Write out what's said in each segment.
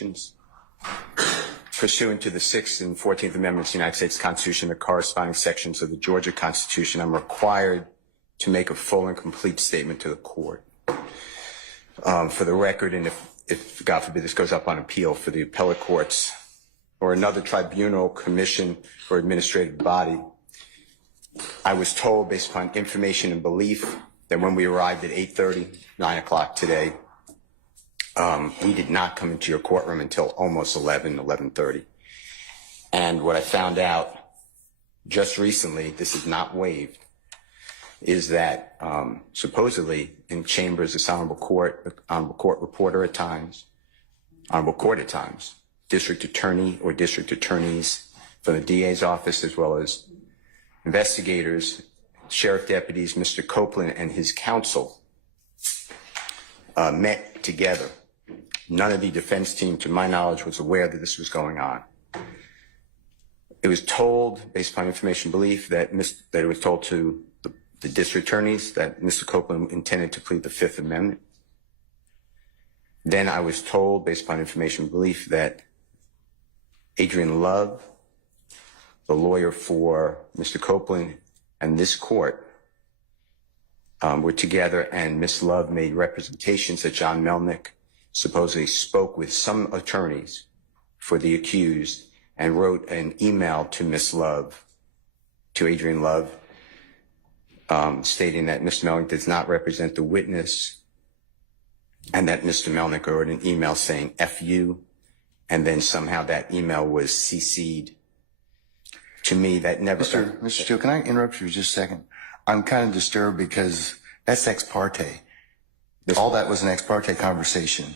conversations. Pursuant to the 6th and 14th Amendments of the United States Constitution, the corresponding sections of the Georgia Constitution, I'm required to make a full and complete statement to the court. For the record, and if God forbid this goes up on appeal for the appellate courts or another tribunal, commission, or administrative body, I was told, based upon information and belief, that when we arrived at 8:30, 9 o'clock today, we did not come into your courtroom until almost 11:30. And what I found out just recently, this is not waived, is that supposedly in chambers, this honorable court reporter at times, honorable court at times, district attorney or district attorneys from the DA's office, as well as investigators, sheriff deputies, Mr. Copeland and his counsel met together. None of the defense team, to my knowledge, was aware that this was going on. It was told, based upon information belief, that it was told to the district attorneys that Mr. Copeland intended to plead the Fifth Amendment. Then I was told, based upon information belief, that Adrian Love, the lawyer for Mr. Copeland and this court, were together, and Ms. Love made representations that John Melnick supposedly spoke with some attorneys for the accused and wrote an email to Ms. Love, to Adrian Love, stating that Mr. Melnick does not represent the witness, and that Mr. Melnick wrote an email saying F you, and then somehow that email was CC'd to me. That never... Mr. Steele, can I interrupt you for just a second? I'm kind of disturbed because that's ex parte. All that was an ex parte conversation.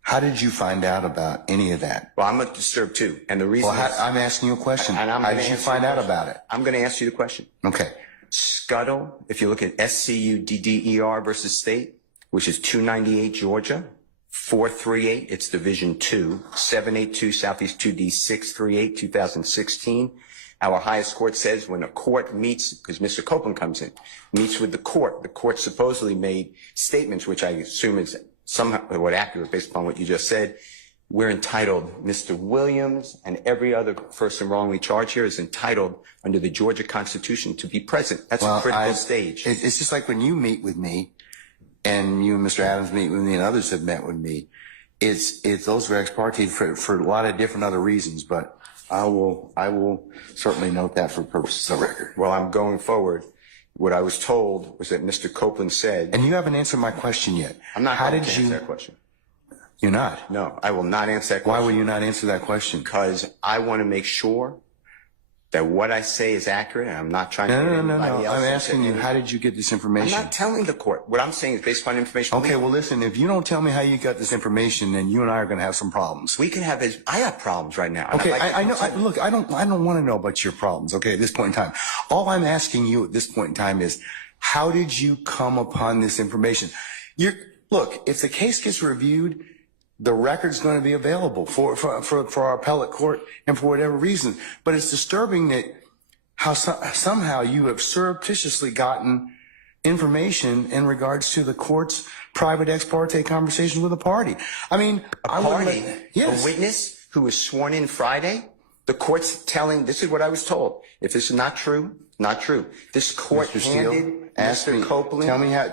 How did you find out about any of that? Well, I'm disturbed too. And the reason I'm asking you a question. How did you find out about it? I'm going to ask you the question. Okay. Scuttle, if you look at SCUDDER versus State, which is 298 Georgia, 438, it's Division 2, 782 Southeast 2D 638, 2016. Our highest court says when a court meets, because Mr. Copeland comes in, meets with the court supposedly made statements, which I assume is somewhat accurate based upon what you just said. We're entitled, Mr. Williams and every other person wrongly charged here is entitled under the Georgia Constitution to be present. That's a critical stage. It's just like when you meet with me, and you and Mr. Adams meet with me, and others have met with me. It's those are ex parte for a lot of different other reasons, but I will certainly note that for purposes of record. Well, I'm going forward. What I was told was that Mr. Copeland said... And you haven't answered my question yet. I'm not going to answer that question. You're not? No, I will not answer that question. Why will you not answer that question? Because I want to make sure that what I say is accurate, and I'm not trying to... No. I'm asking you, how did you get this information? I'm not telling the court. What I'm saying is based upon information... Okay, well, listen, if you don't tell me how you got this information, then you and I are going to have some problems. We can have... I have problems right now. Okay, I know. Look, I don't want to know about your problems, okay, at this point in time. All I'm asking you at this point in time is, how did you come upon this information? Look, if the case gets reviewed, the record's going to be available for our appellate court and for whatever reason. But it's disturbing that somehow you have surreptitiously gotten information in regards to the court's private ex parte conversation with a party. I mean, yes. A witness who was sworn in Friday, the court's telling, this is what I was told. If this is not true, not true. This court handed Mr. Copeland.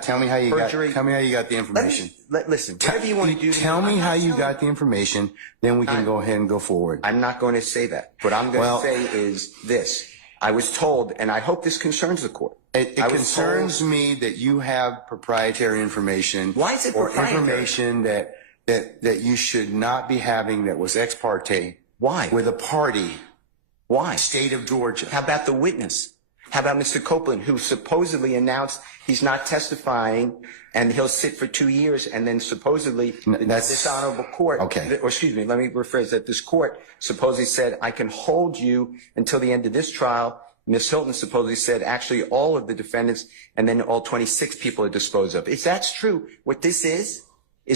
Tell me how you got the information. Listen, whatever you want to do. Tell me how you got the information, then we can go ahead and go forward. I'm not going to say that. What I'm going to say is this. I was told, and I hope this concerns the court. It concerns me that you have proprietary information. Why is it proprietary? Or information that you should not be having that was ex parte. Why? With a party. Why? State of Georgia. How about the witness? How about Mr. Copeland, who supposedly announced he's not testifying and he'll sit for 2 years, and then supposedly this honorable court, or excuse me, let me rephrase that. This court supposedly said, I can hold you until the end of this trial. Ms. Hilton supposedly said, actually, all of the defendants and then all 26 people are disposed of. If that's true, what this is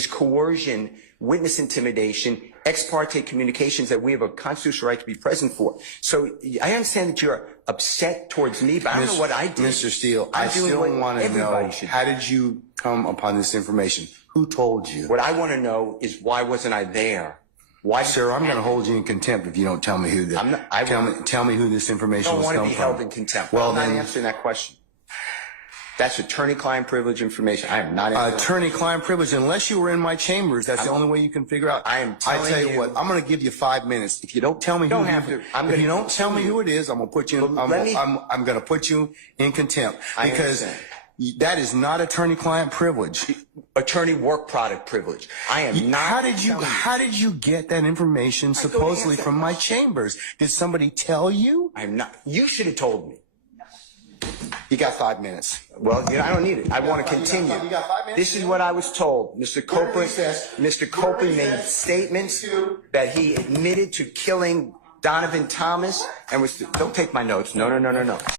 coercion, witness intimidation, ex parte communications that we have a constitutional right to be present for. So I understand that you're upset towards me, but I don't know what I did. Mr. Steele, I still want to know, how did you come upon this information? Who told you? What I want to know is, why wasn't I there Why, Sir, I'm going to hold you in contempt if you don't tell me who the, I'm not- I tell me who this I information don't was want to come be from. held in contempt. Well, I'm not then, answering that question. That's attorney-client privilege information. I am not answering. attorney-client privilege, unless you were in my chambers, that's the only way you can figure out. I am telling I tell you you- what, I'm going to give you 5 minutes. If you don't tell me Don't who have you, to. I'm if gonna you don't tell me continue. who it is, I'm going to put you. But let me- I'm going to put you in contempt I because understand. that is not attorney-client privilege. Attorney work product privilege. I am not. How did you get that information go to supposedly answer from my chambers? Did somebody tell you? I'm not. You should have told me. You got 5 minutes. Well, I don't need it. I want to continue. You got 5 minutes? This is what I was told. Mr. Copeland, recess. Mr. Copeland made statements that he admitted to killing Donovan Thomas and was. Don't take my notes. No.